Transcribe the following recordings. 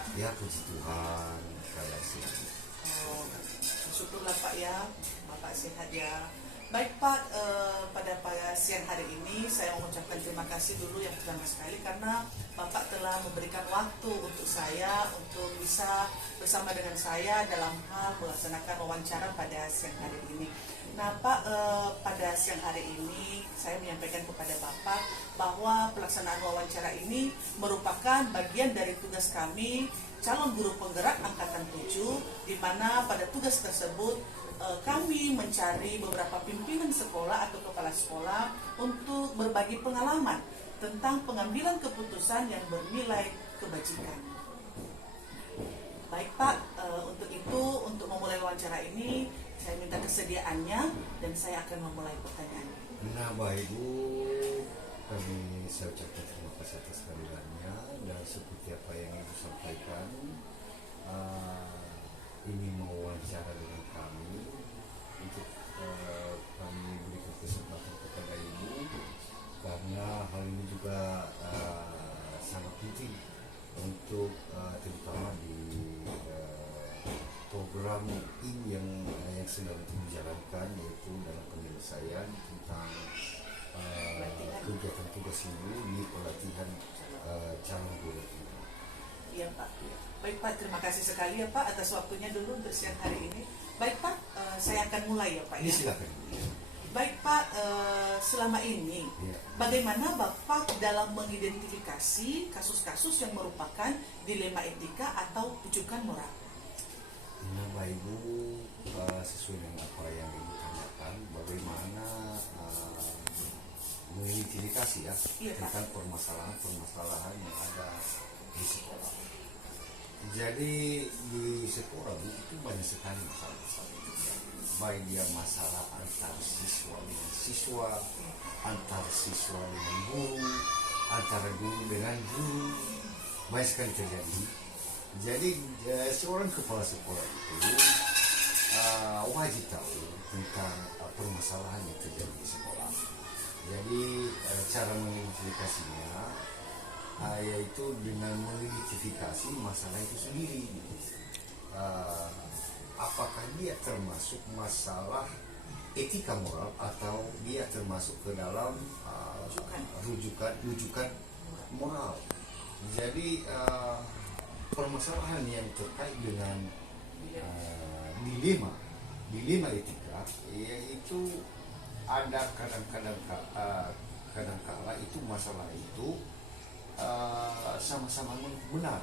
Pak? Ya puji Tuhan, saya sehat. Oh, syukurlah Pak ya, Bapak sehat ya. Baik Pak, pada siang hari ini saya mengucapkan terima kasih dulu yang pertama sekali karena Bapak telah memberikan waktu untuk saya untuk bisa bersama dengan saya dalam hal melaksanakan wawancara pada siang hari ini. Nah Pak, pada siang hari ini saya menyampaikan kepada Bapak bahwa pelaksanaan wawancara ini merupakan bagian dari tugas kami calon guru penggerak angkatan 7, di mana pada tugas tersebut kami mencari beberapa pimpinan sekolah atau kepala sekolah untuk berbagi pengalaman tentang pengambilan keputusan yang bernilai kebajikan. Baik Pak, untuk itu, untuk memulai wawancara ini saya minta kesediaannya dan saya akan memulai pertanyaannya. Nah Bapak Ibu, kami saya ucapkan terima kasih atas kehadirannya dan seperti apa yang Ibu sampaikan, ini mau wawancara dengan kami untuk kami berikan kesempatan kepada Ibu karena hal ini juga sangat penting untuk terutama di program ini yang sedang dijalankan, yaitu dalam penyelesaian tentang kegiatan tugas ini di pelatihan calon guru. Iya Pak. Baik Pak, terima kasih sekali ya Pak atas waktunya dulu untuk siang hari ini. Baik Pak, saya akan mulai ya Pak ya. Silakan. Baik Pak, selama ini bagaimana Bapak dalam mengidentifikasi kasus-kasus yang merupakan dilema etika atau pujukan moral? Nah Bapak Ibu, sesuai dengan apa yang Ibu tanyakan, bagaimana mengidentifikasi ya tentang permasalahan-permasalahan yang ada di sekolah. Jadi di sekolah itu banyak sekali masalah-masalah, baik dia masalah antar siswa dengan siswa, antar siswa dengan guru, antara guru dengan guru, banyak sekali terjadi. Jadi seorang kepala sekolah itu wajib tahu tentang permasalahan yang terjadi di sekolah. Jadi cara mengidentifikasinya yaitu dengan mengidentifikasi masalah itu sendiri. Apakah dia termasuk masalah etika moral atau dia termasuk ke dalam rujukan moral. Jadi permasalahan yang terkait dengan dilema etika, yaitu ada kadang-kadang kala itu masalah itu sama-sama benar,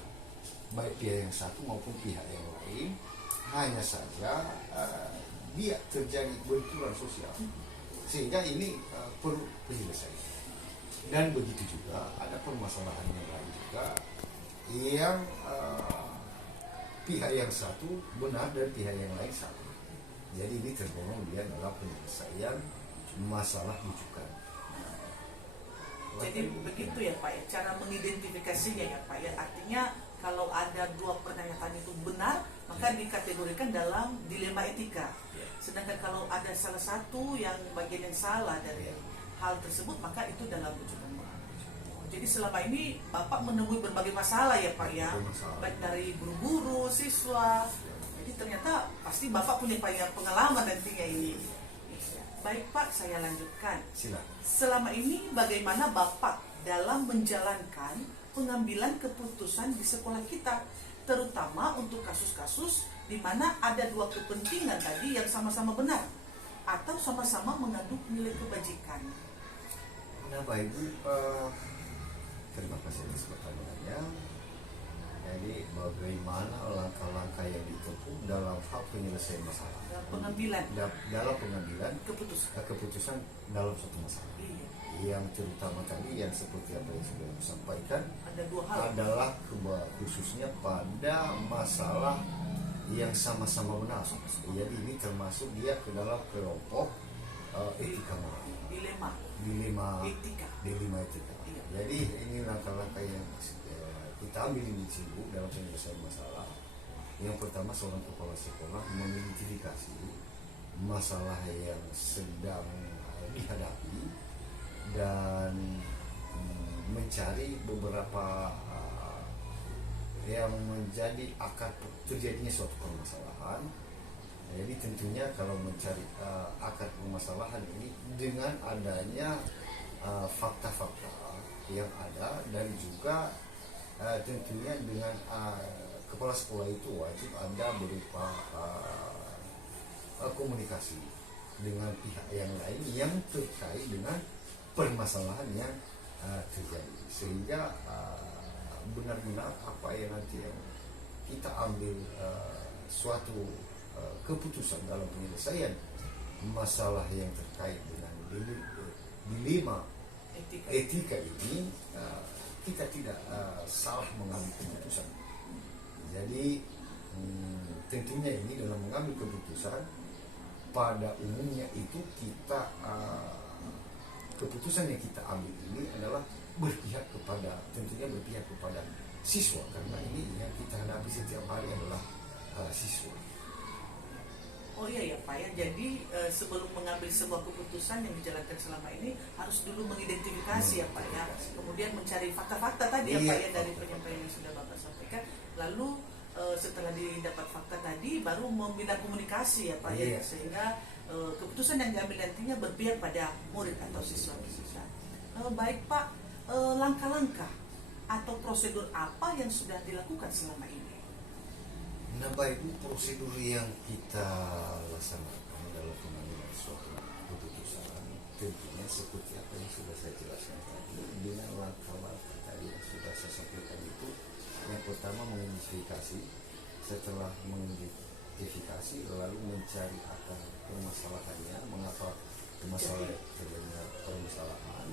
baik pihak yang satu maupun pihak yang lain, hanya saja dia terjadi benturan sosial sehingga ini perlu penyelesaian. Dan begitu juga ada permasalahan yang lain juga yang pihak yang satu benar dan pihak yang lain salah. Jadi ini tergolong dia dalam penyelesaian masalah rujukan. Jadi begitu ya Pak ya, cara mengidentifikasinya ya Pak ya. Artinya kalau ada dua pernyataan itu benar, maka dikategorikan dalam dilema etika. Sedangkan kalau ada salah satu yang bagian yang salah dari hal tersebut, maka itu dalam rujukan moral. Jadi selama ini Bapak menemui berbagai masalah ya Pak ya, baik dari guru-guru, siswa. Jadi ternyata pasti Bapak punya banyak pengalaman nantinya ini. Baik Pak, saya lanjutkan. Silakan. Selama ini bagaimana Bapak dalam menjalankan pengambilan keputusan di sekolah kita, terutama untuk kasus-kasus di mana ada dua kepentingan tadi yang sama-sama benar atau sama-sama mengandung nilai kebajikan? Nah Bapak Ibu, terima kasih atas pertanyaannya. Jadi bagaimana langkah-langkah yang ditempuh dalam hal penyelesaian masalah? Dalam pengambilan keputusan dalam suatu masalah. Yang terutama tadi yang seperti apa yang sudah disampaikan, ada dua hal adalah khususnya pada masalah yang sama-sama benar. Jadi ini termasuk dia ke dalam kelompok etika moral. Dilema etika. Jadi ini langkah-langkah yang kita ambil inisiatif dalam penyelesaian masalah. Yang pertama, seorang kepala sekolah mengidentifikasi masalah yang sedang dihadapi dan mencari beberapa yang menjadi akar terjadinya suatu permasalahan. Jadi tentunya kalau mencari akar permasalahan ini dengan adanya fakta-fakta yang ada, dan juga tentunya dengan kepala sekolah itu wajib ada berupa komunikasi dengan pihak yang lain yang terkait dengan permasalahan yang terjadi, sehingga benar-benar apa yang nanti yang kita ambil suatu keputusan dalam penyelesaian masalah yang terkait dengan dilema etika ini, kita tidak salah mengambil keputusan. Jadi tentunya ini dalam mengambil keputusan pada umumnya itu kita keputusan yang kita ambil ini adalah berpihak kepada siswa, karena ini yang kita hadapi setiap hari adalah siswa. Oh iya ya Pak ya, jadi sebelum mengambil sebuah keputusan yang dijalankan selama ini harus dulu mengidentifikasi ya Pak ya, kemudian mencari fakta-fakta tadi ya Pak ya dari penyampaian yang sudah Bapak sampaikan, lalu setelah didapat fakta tadi baru membina komunikasi ya Pak ya, sehingga keputusan yang diambil nantinya berpihak pada murid atau siswa-siswa. Baik Pak, langkah-langkah atau prosedur apa yang sudah dilakukan selama ini? Nah baik, prosedur yang kita laksanakan dalam pengambilan suatu keputusan tentunya seperti apa yang sudah saya jelaskan tadi, dengan langkah-langkah tadi yang sudah saya sampaikan itu. Yang pertama mengidentifikasi, setelah mengidentifikasi lalu mencari akar permasalahannya, mengapa terjadinya permasalahan,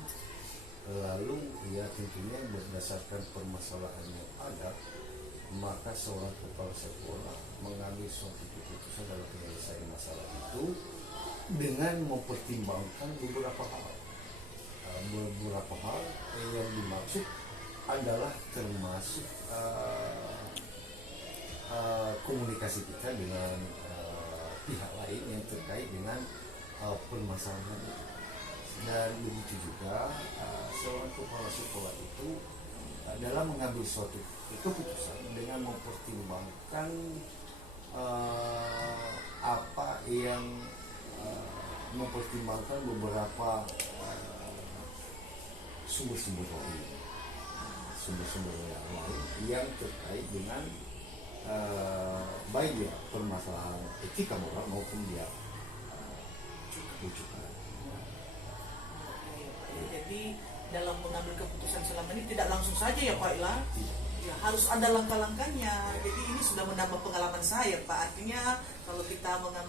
lalu ya tentunya berdasarkan permasalahan yang ada, maka seorang kepala sekolah mengambil suatu keputusan dalam penyelesaian masalah itu dengan mempertimbangkan beberapa hal. Beberapa hal yang dimaksud adalah termasuk komunikasi kita dengan pihak lain yang terkait dengan permasalahan itu. Dan begitu juga seorang kepala sekolah itu dalam mengambil suatu keputusan dengan mempertimbangkan apa yang mempertimbangkan beberapa sumber-sumber lain yang terkait dengan baik ya permasalahan etika moral maupun dia rujukan. Jadi dalam mengambil keputusan selama ini tidak langsung saja ya Pak Ila, ya harus ada langkah-langkahnya. Jadi ini sudah menambah pengalaman saya Pak. Artinya kalau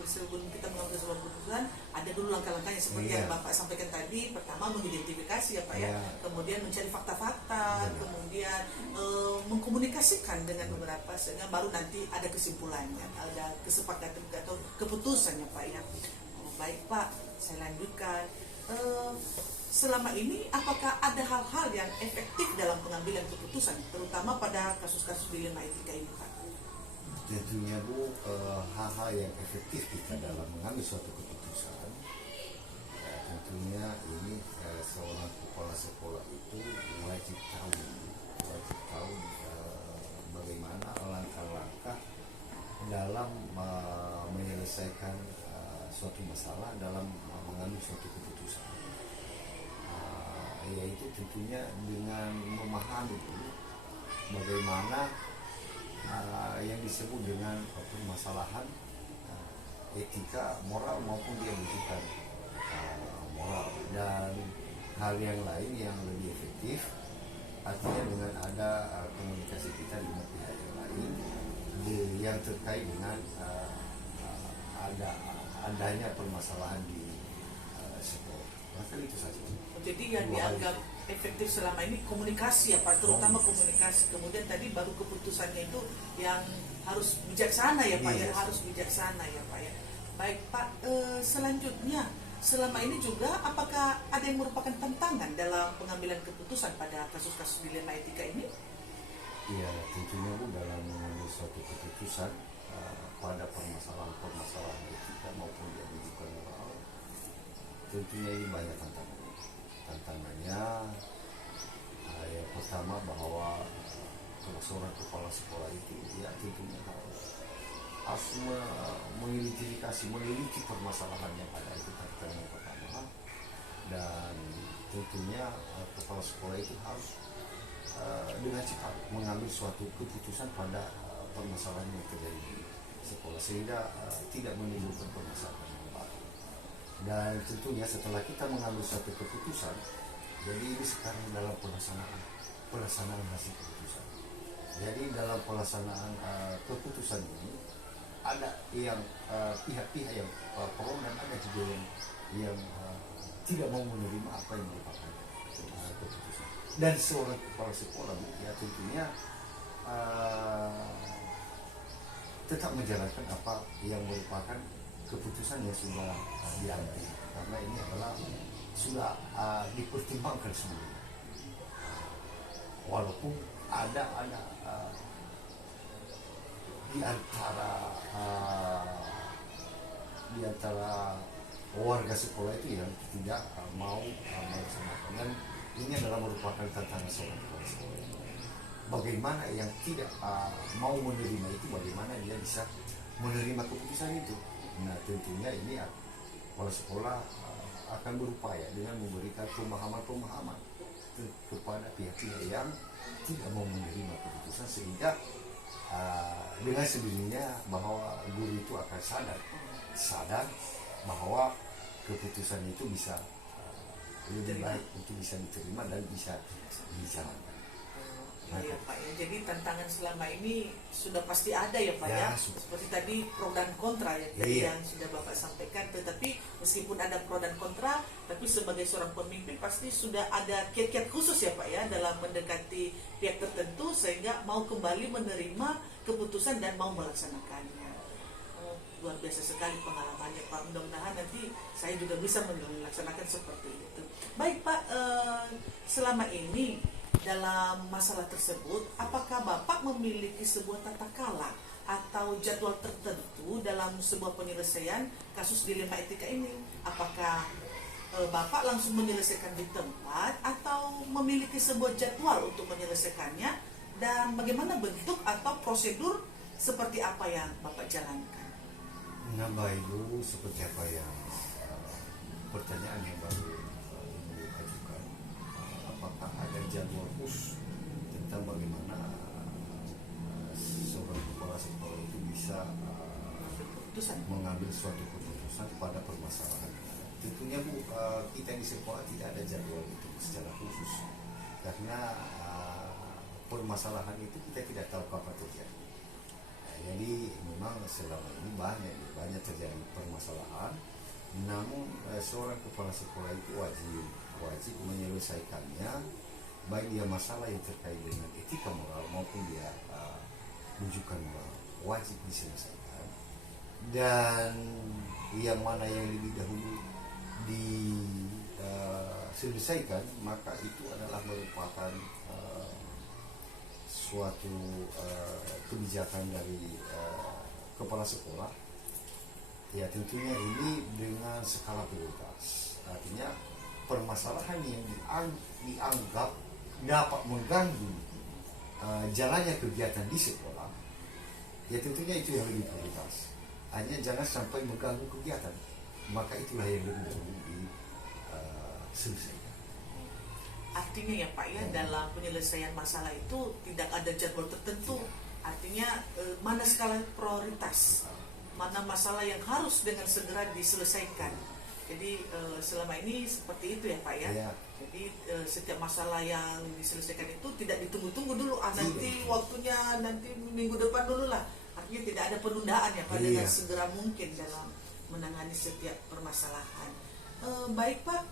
sebelum kita mengambil sebuah keputusan, ada dulu langkah-langkahnya seperti yang Bapak sampaikan tadi. Pertama mengidentifikasi ya Pak ya, kemudian mencari fakta-fakta, kemudian mengkomunikasikan dengan beberapa, sehingga baru nanti ada kesimpulannya, ada kesepakatan atau keputusan ya Pak ya. Baik Pak, saya lanjutkan. Selama ini apakah ada hal-hal yang efektif dalam pengambilan keputusan, terutama pada kasus-kasus dilema etika ini Pak? Tentunya Bu, hal-hal yang efektif kita dalam mengambil suatu keputusan, tentunya ini seorang kepala sekolah itu wajib tahu bagaimana langkah-langkah dalam menyelesaikan suatu masalah dalam mengambil suatu keputusan. Yaitu tentunya dengan memahami dulu bagaimana yang disebut dengan permasalahan etika moral maupun dia bukan moral, dan hal yang lain yang lebih efektif artinya dengan ada komunikasi kita dengan pihak yang lain yang terkait dengan adanya permasalahan di sekolah. Maka itu saja. Jadi yang dianggap efektif selama ini komunikasi ya Pak, terutama komunikasi. Kemudian tadi baru keputusannya itu yang harus bijaksana ya Pak ya, harus bijaksana ya Pak ya. Baik Pak, selanjutnya selama ini juga apakah ada yang merupakan tantangan dalam pengambilan keputusan pada kasus-kasus dilema etika ini? Iya, tentunya Bu, dalam mengambil suatu keputusan pada permasalahan etika maupun yang bukan moral, tentunya ini banyak tantangannya. Yang pertama bahwa seorang kepala sekolah itu ya tentunya harus meneliti permasalahan yang ada itu tadi yang pertama, dan tentunya kepala sekolah itu harus dengan cepat mengambil suatu keputusan pada permasalahan yang terjadi di sekolah sehingga tidak menimbulkan permasalahan yang baru. Dan tentunya setelah kita mengambil suatu keputusan, jadi ini sekarang dalam pelaksanaan hasil keputusan. Jadi dalam pelaksanaan keputusan ini ada yang pihak-pihak yang pro dan ada juga yang tidak mau menerima apa yang merupakan keputusan. Dan seorang kepala sekolah ya tentunya tetap menjalankan apa yang merupakan keputusan yang sudah diambil, karena ini adalah sudah dipertimbangkan sebelumnya. Walaupun ada di antara warga sekolah itu yang tidak mau melaksanakan, dan ini adalah merupakan tantangan seorang kepala sekolah. Bagaimana yang tidak mau menerima itu, bagaimana dia bisa menerima keputusan itu. Nah tentunya ini kepala sekolah akan berupaya dengan memberikan pemahaman kepada pihak-pihak yang tidak mau menerima keputusan, sehingga dengan sendirinya bahwa guru itu akan sadar bahwa keputusan itu bisa lebih baik untuk bisa diterima dan bisa dijalankan. Ya Pak ya, jadi tantangan selama ini sudah pasti ada ya Pak ya, seperti tadi pro dan kontra ya yang sudah Bapak sampaikan. Tetapi meskipun ada pro dan kontra, tapi sebagai seorang pemimpin pasti sudah ada kiat-kiat khusus ya Pak ya dalam mendekati pihak tertentu sehingga mau kembali menerima keputusan dan mau melaksanakannya. Luar biasa sekali pengalamannya Pak, mudah-mudahan nanti saya juga bisa melaksanakan seperti itu. Baik Pak, selama ini dalam masalah tersebut, apakah Bapak memiliki sebuah tata kala atau jadwal tertentu dalam sebuah penyelesaian kasus dilema etika ini? Apakah Bapak langsung menyelesaikan di tempat atau memiliki sebuah jadwal untuk menyelesaikannya? Dan bagaimana bentuk atau prosedur seperti apa yang Bapak jalankan? Nah Bapak Ibu, seperti apa yang pertanyaan yang baru ajukan, apakah ada jadwal khusus tentang bagaimana seorang kepala sekolah itu bisa mengambil suatu keputusan pada permasalahan? Tentunya Bu, kita di sekolah tidak ada jadwal itu secara khusus, karena permasalahan itu kita tidak tahu kapan terjadi. Jadi memang selama ini banyak terjadi permasalahan, namun seorang kepala sekolah itu wajib menyelesaikannya, baik dia masalah yang terkait dengan etika moral maupun dia rujukan moral, wajib diselesaikan. Dan yang mana yang lebih dahulu diselesaikan, maka itu adalah merupakan suatu kebijakan dari kepala sekolah. Ya tentunya ini dengan skala prioritas, artinya permasalahan yang dianggap dapat mengganggu jalannya kegiatan di sekolah, ya tentunya itu yang lebih prioritas. Hanya jangan sampai mengganggu kegiatan, maka itulah yang lebih dahulu diselesaikan. Artinya ya Pak ya, dalam penyelesaian masalah itu tidak ada jadwal tertentu. Artinya mana skala prioritas, mana masalah yang harus dengan segera diselesaikan. Jadi selama ini seperti itu ya Pak ya. Jadi setiap masalah yang diselesaikan itu tidak ditunggu-tunggu dulu, nanti waktunya nanti minggu depan dulu lah. Artinya tidak ada penundaan ya Pak, dengan segera mungkin dalam menangani setiap permasalahan. Baik Pak,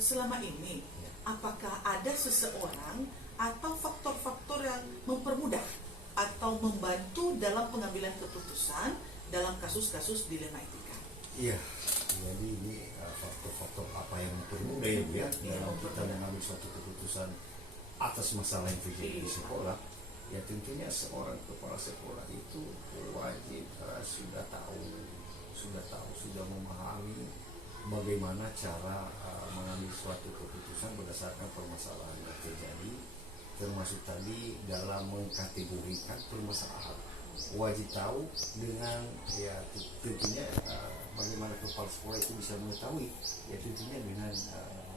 selama ini apakah ada seseorang atau faktor-faktor yang mempermudah atau membantu dalam pengambilan keputusan dalam kasus-kasus dilema etika? Iya, jadi ini faktor-faktor apa yang mempermudah ya Bu ya dalam kita mengambil suatu keputusan atas masalah yang terjadi di sekolah. Ya tentunya seorang kepala sekolah itu wajib sudah memahami bagaimana cara mengambil suatu keputusan berdasarkan permasalahan yang terjadi termasuk tadi dalam mengkategorikan permasalahan. Wajib tahu dengan ya tentunya bagaimana kepala sekolah itu bisa mengetahui, ya tentunya dengan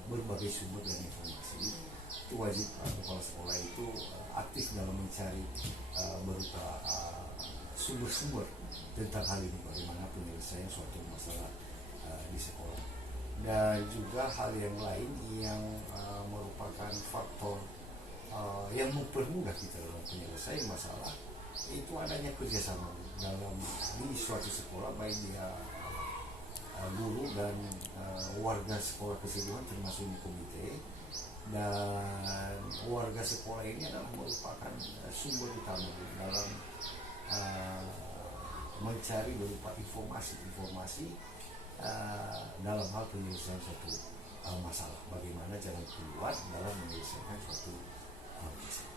berbagai sumber dan informasi. Itu wajib kepala sekolah itu aktif dalam mencari berupa sumber-sumber tentang hal ini, bagaimana penyelesaian suatu masalah di sekolah. Dan juga hal yang lain yang merupakan faktor yang mempermudah kita dalam penyelesaian masalah, itu adanya kerjasama dalam di suatu sekolah, baik dia guru dan warga sekolah keseluruhan termasuk di komite. Dan warga sekolah ini adalah merupakan sumber utama dalam mencari berupa informasi dalam hal penyelesaian suatu masalah, bagaimana jalan keluar dalam menyelesaikan suatu masalah.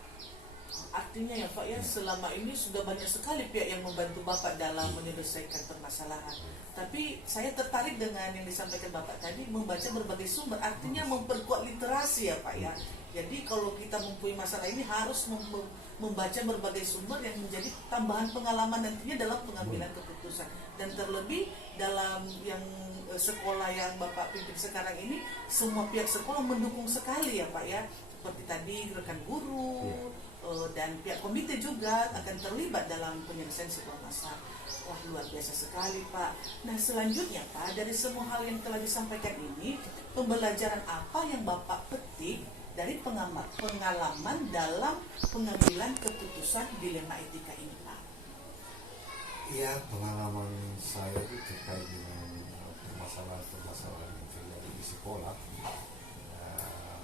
Artinya ya Pak ya, selama ini sudah banyak sekali pihak yang membantu Bapak dalam menyelesaikan permasalahan. Tapi saya tertarik dengan yang disampaikan Bapak tadi, membaca berbagai sumber, artinya memperkuat literasi ya Pak ya. Jadi kalau kita mempunyai masalah ini harus membaca berbagai sumber yang menjadi tambahan pengalaman nantinya dalam pengambilan keputusan. Dan terlebih dalam yang sekolah yang Bapak pimpin sekarang ini, semua pihak sekolah mendukung sekali ya Pak ya. Seperti tadi rekan guru dan pihak komite juga akan terlibat dalam penyelesaian sebuah masalah. Wah, luar biasa sekali Pak. Nah, selanjutnya Pak, dari semua hal yang telah disampaikan ini, pembelajaran apa yang Bapak petik dari pengalaman dalam pengambilan keputusan dilema etika ini Pak? Ya, pengalaman saya itu terkait dengan permasalahan-permasalahan yang terjadi di sekolah.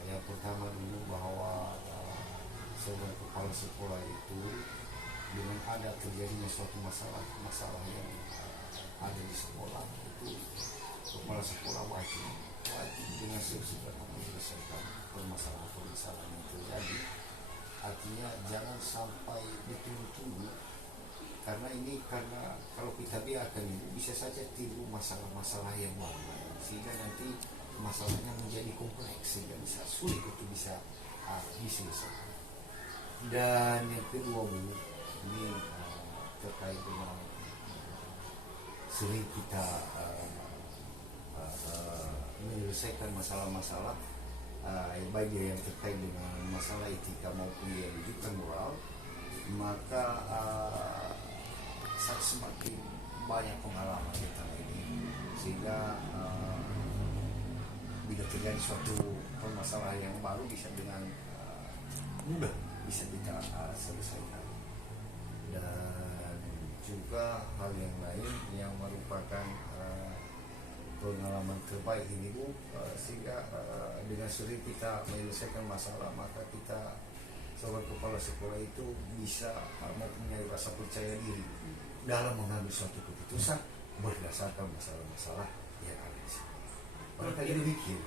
Yang pertama dulu bahwa sebagai kepala sekolah itu, dengan ada terjadinya suatu masalah yang ada di sekolah, itu kepala sekolah wajib dengan segera menyelesaikan permasalahan yang terjadi. Artinya jangan sampai ditunggu-tunggu, karena kalau kita biarkan ini bisa saja timbul masalah-masalah yang baru, sehingga nanti masalahnya menjadi kompleks sehingga bisa sulit untuk bisa diselesaikan. Dan yang kedua Bu, ini terkait dengan sering kita menyelesaikan masalah-masalah baik dia yang terkait dengan masalah etika maupun yang rujukan moral, maka saya semakin banyak pengalaman tentang ini, sehingga bila terjadi suatu permasalahan yang baru bisa dengan mudah bisa kita selesaikan. Dan juga hal yang lain yang merupakan pengalaman terbaik ini Bu, sehingga dengan sering kita menyelesaikan masalah, maka kita sebagai kepala sekolah itu bisa mempunyai rasa percaya diri dalam mengambil suatu keputusan berdasarkan masalah-masalah yang ada di sekolah. Barangkali demikian.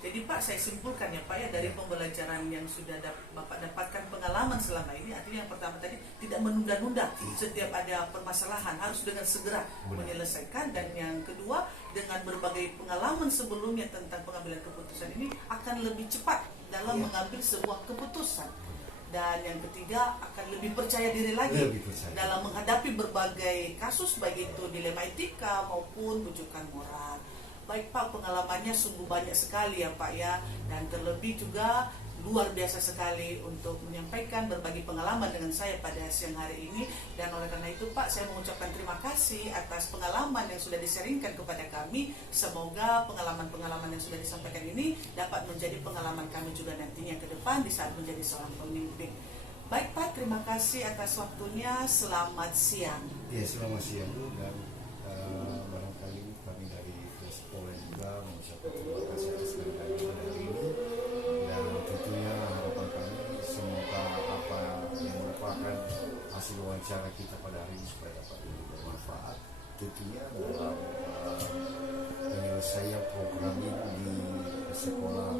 Jadi Pak, saya simpulkan ya Pak ya, dari pembelajaran yang sudah Bapak dapatkan pengalaman selama ini, artinya yang pertama tadi tidak menunda-nunda setiap ada permasalahan, harus dengan segera menyelesaikan. Dan yang kedua, dengan berbagai pengalaman sebelumnya tentang pengambilan keputusan ini akan lebih cepat dalam mengambil sebuah keputusan. Dan yang ketiga, akan lebih percaya diri lagi dalam menghadapi berbagai kasus, baik itu dilema etika maupun rujukan moral. Baik Pak, pengalamannya sungguh banyak sekali ya Pak ya, dan terlebih juga luar biasa sekali untuk menyampaikan berbagi pengalaman dengan saya pada siang hari ini. Dan oleh karena itu Pak, saya mengucapkan terima kasih atas pengalaman yang sudah diseringkan kepada kami. Semoga pengalaman-pengalaman yang sudah disampaikan ini dapat menjadi pengalaman kami juga nantinya ke depan di saat menjadi seorang pemimpin. Baik Pak, terima kasih atas waktunya. Selamat siang. Ya, selamat siang Bu, dan barangkali kami dari sekolah juga mengucapkan terima kasih atas kehadiran hari ini. Dan tentunya harapan kami semoga apa yang merupakan hasil wawancara kita pada hari ini supaya dapat bermanfaat tentunya dalam penyelesaian program ini di sekolah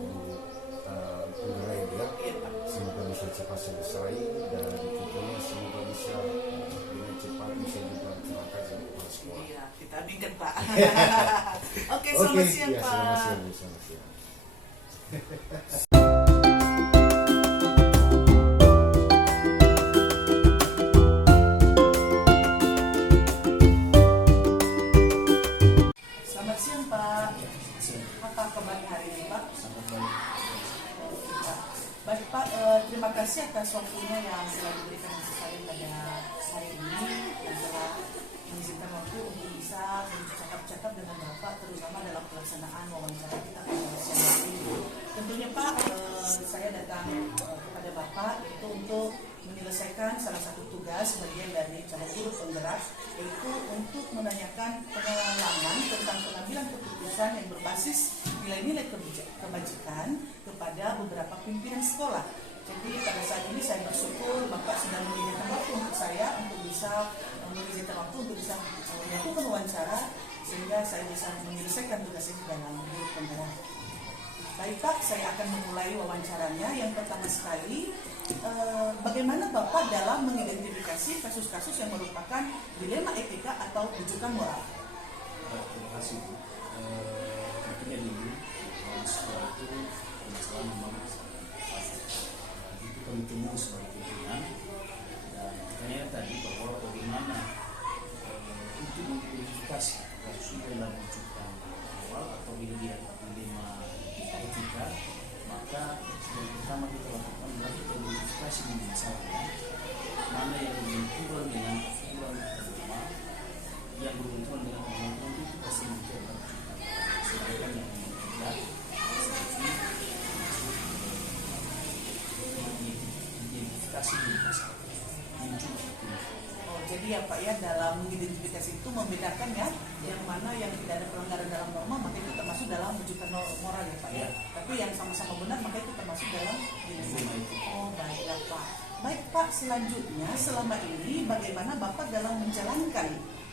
Purwaya. Semoga bisa cepat selesai dan tentunya semoga bisa dengan cepat bisa juga terangkat jadi kepala sekolah. Iya, kita aminkan Pak. Oke, selamat siang ya, Pak. Selamat siang Bu, selamat siang. pelaksanaan wawancara kita pada siang hari ini. Tentunya Pak, saya datang kepada Bapak itu untuk menyelesaikan salah satu tugas bagian dari calon guru penggerak, yaitu untuk menanyakan pengalaman tentang pengambilan keputusan yang berbasis nilai-nilai kebajikan kepada beberapa pimpinan sekolah. Jadi pada saat ini saya bersyukur Bapak sudah menyediakan waktu untuk saya untuk bisa melakukan wawancara sehingga saya bisa menyelesaikan tugas ini dalam guru penggerak. Baik Pak, saya akan memulai wawancaranya. Yang pertama sekali, bagaimana Bapak dalam mengidentifikasi kasus-kasus yang merupakan dilema etika atau rujukan moral? Terima kasih. Tentunya dulu sekolah itu masalah memang itu kami temui sebagai pimpinan, dan pertanyaan tadi bahwa bagaimana untuk mengidentifikasi kasus dalam rujukan moral atau dilema etika, maka yang pertama kita lakukan adalah identifikasi masalahnya, mana yang berbenturan dengan aturan agama, yang berbenturan dengan kemampuan itu pasti menjadi sedangkan yang tidak identifikasi masalah muncul. Jadi ya Pak ya, dalam mengidentifikasi itu membedakan ya, yang mana yang tidak ada pelanggaran dalam norma maka itu termasuk dalam rujukan moral ya Pak ya. Tapi yang sama-sama benar maka itu termasuk dalam dilema itu. Oh baiklah Pak. Baik Pak, selanjutnya selama ini bagaimana Bapak dalam menjalankan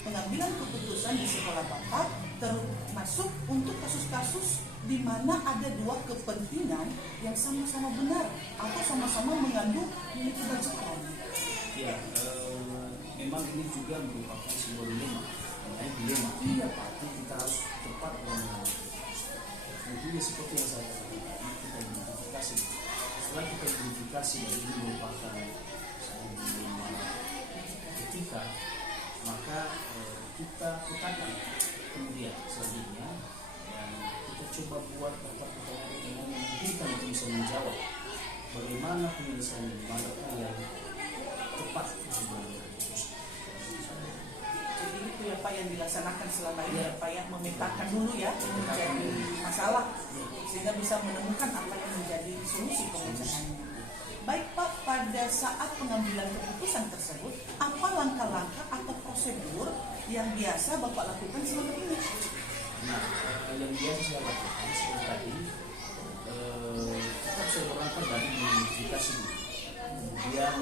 pengambilan keputusan di sekolah Bapak, termasuk untuk kasus-kasus di mana ada dua kepentingan yang sama-sama benar atau sama-sama mengandung nilai kebajikan? Ya, memang ini juga merupakan sebuah dilema. Iya Pak. Tapi kita harus tepat dengan tentunya seperti yang saya katakan tadi, kita identifikasi. Setelah kita identifikasi ini merupakan dilema etika, maka kita tekankan kemudian selanjutnya, dan kita coba buat pertanyaan yang memungkinkan untuk bisa menjawab bagaimana penyelesaian manakah yang tepat sebenarnya. Jadi itu ya Pak yang dilaksanakan selama ini ya Pak ya, memetakan dulu ya yang menjadi masalah sehingga bisa menemukan apa yang menjadi solusi pemecahannya. Baik Pak, pada saat pengambilan keputusan tersebut, apa langkah-langkah atau prosedur yang biasa Bapak lakukan selama ini? Nah, yang biasa saya lakukan seperti tadi, tetap saya berangkat dari identifikasi dulu. Kemudian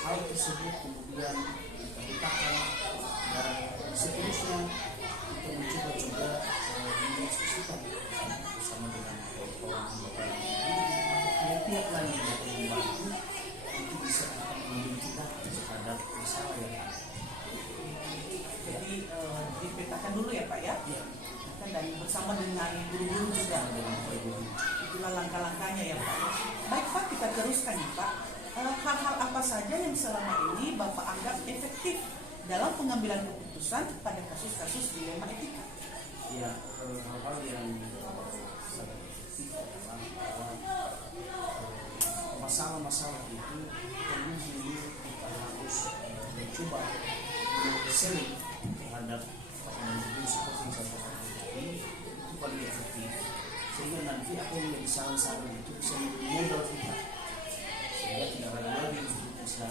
hal tersebut kemudian kita petakan, dan seterusnya kita mencoba juga mendiskusikan bersama dengan kawan-kawan Bapak atau pihak lain yang akan membantu untuk bisa kita mengambil tindakan terhadap masalah yang ada. Jadi dipetakan dulu ya Pak ya? Ya. Dan bersama dengan guru-guru juga. Itulah langkah-langkahnya ya Pak. Baik Pak, kita teruskan ya Pak. Hal-hal apa saja yang selama ini Bapak anggap efektif dalam pengambilan keputusan pada kasus-kasus dilema etika? Ya, hal-hal yang sangat efektif adalah bahwa masalah-masalah itu perlu dulu kita harus mencoba sering terhadap itu seperti yang saya katakan tadi, itu paling efektif, sehingga nanti apa yang menjadi saran-saran itu bisa menjadi modal kita sehingga tidak ada lagi untuk bisa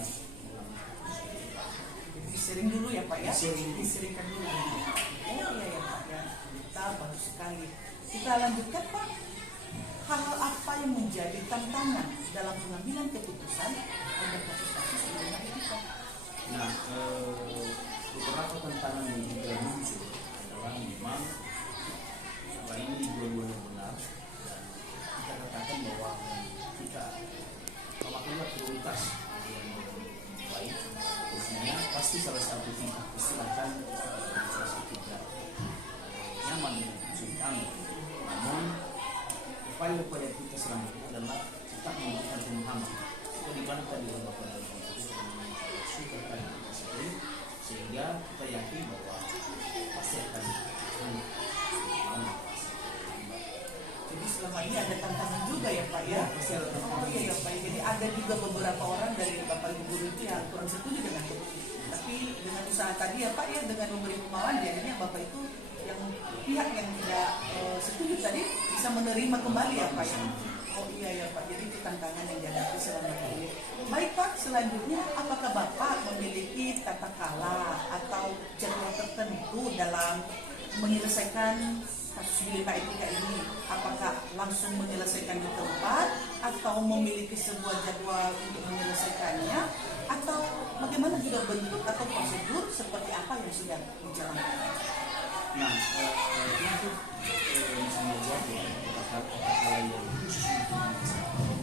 Disering dulu ya Pak ya? Diseringkan dulu. Oh iya ya Pak ya, kita bagus sekali. Kita lanjutkan Pak. Hal-hal apa yang menjadi tantangan dalam pengambilan keputusan pada kasus-kasus dilema etika? Nah, beberapa tantangan yang juga muncul adalah memang apa ini dua-duanya benar, dan kita katakan bahwa kita memakai prioritas yang baik, biasanya pasti salah satu pihak istilahkan salah satu tidak nyaman dengan keputusan kami. Namun upaya-upaya kita selanjutnya adalah tetap memberikan pemahaman. Kita dibantah di lembaga sehingga kita yakin bahwa pasti akan Jadi selama ini ada tantangan juga ya Pak ya? Oh iya ya Pak. Jadi ada juga beberapa orang dari Bapak Ibu guru itu yang kurang setuju dengan itu. Tapi dengan usaha tadi ya Pak ya, dengan memberi pemahaman jadinya Bapak itu yang pihak yang tidak setuju tadi bisa menerima kembali ya Pak ya. Oh iya ya Pak, jadi itu tantangan yang dihadapi selama ini. Baik Pak, selanjutnya apakah Bapak memiliki tata cara atau jadwal tertentu dalam menyelesaikan kasus dilema etika ini? Apakah langsung menyelesaikan di tempat atau memiliki sebuah jadwal untuk menyelesaikannya, atau bagaimana juga bentuk atau prosedur seperti apa yang sudah dijalankan? Nah, untuk misalnya jadwal kata-kata yang khusus untuk masalah,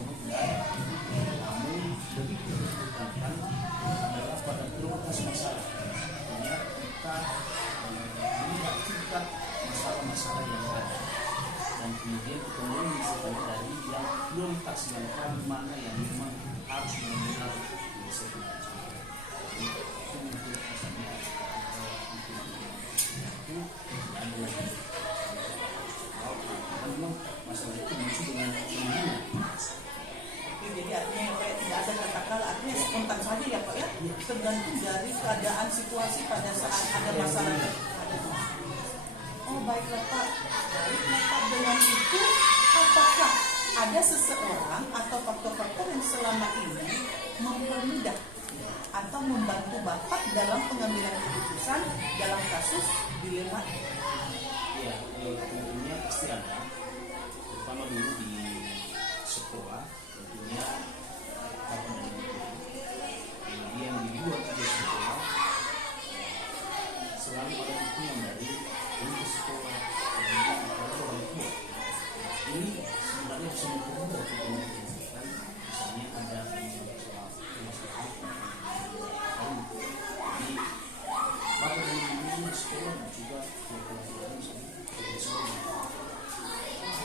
namun lebih ditekankan adalah pada prioritas masalah. Artinya kita mengaktifkan masalah-masalah yang ada dan kemudian kita menyelesaikan dari yang prioritas yang mana yang memang harus benar-benar diselesaikan. Itu untuk misalnya itu ada lagi. Memang masalah itu muncul dengan sendirinya. Jadi artinya Pak, tidak ada kata-kata, artinya spontan saja ya Pak ya, tergantung dari keadaan situasi pada saat ada masalah. Oh baiklah Pak, baiklah Pak. Dengan itu apakah ada seseorang atau faktor-faktor yang selama ini mempermudah atau membantu Bapak dalam pengambilan keputusan dalam kasus dilema? Ya, tentunya pasti ada. Terutama dulu di sekolah, tentunya kemudian di luar juga sekolah selalu ada dukungan dari sekolah, kemudian dari orang tua. Ini sebenarnya bisa mempermudah kita menentukan, misalnya ada masalah jadi bapak dan ibu sekolah dan juga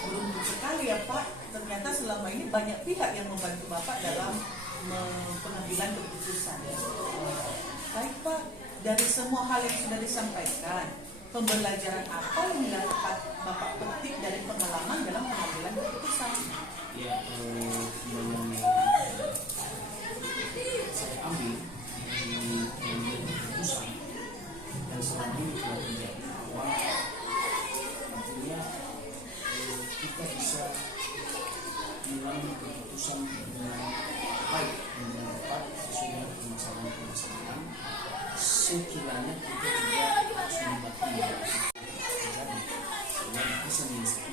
Beruntung sekali ya Pak, ternyata selama ini banyak pihak yang membantu Bapak dalam pengambilan keputusan. Baik Pak, dari semua hal yang sudah disampaikan, pembelajaran apa yang dapat Bapak petik dari pengalaman dalam pengambilan keputusan? Ya, yang saya ambil di pengambilan keputusan dan selama ini telah terjadi bahwa artinya kita bisa mengambil keputusan dengan baik dan dengan tepat sesuai dengan permasalahan-permasalahan sekiranya kita tidak harus melibatkan terjadi sehingga bisa menyelesaikan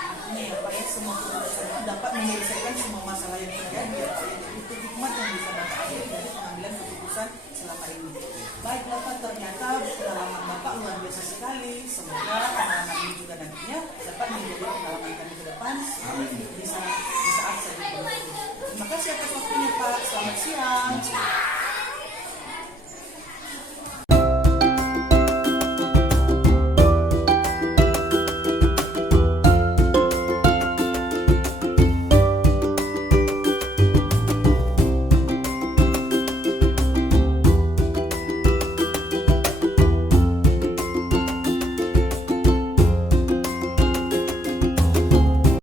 Artinya ya Pak ya, semua keputusan itu dapat menyelesaikan semua masalah yang terjadi ya Pak ya. Itu hikmat yang bisa Bapak ambil dari pengambilan keputusan selama ini. Baiklah Pak, ternyata pengalaman Bapak luar biasa sekali. Semoga pengalaman ini juga nantinya dapat menjadi pengalaman kami ke depan di saat saya bertemu. Terima kasih atas waktunya Pak. Selamat siang.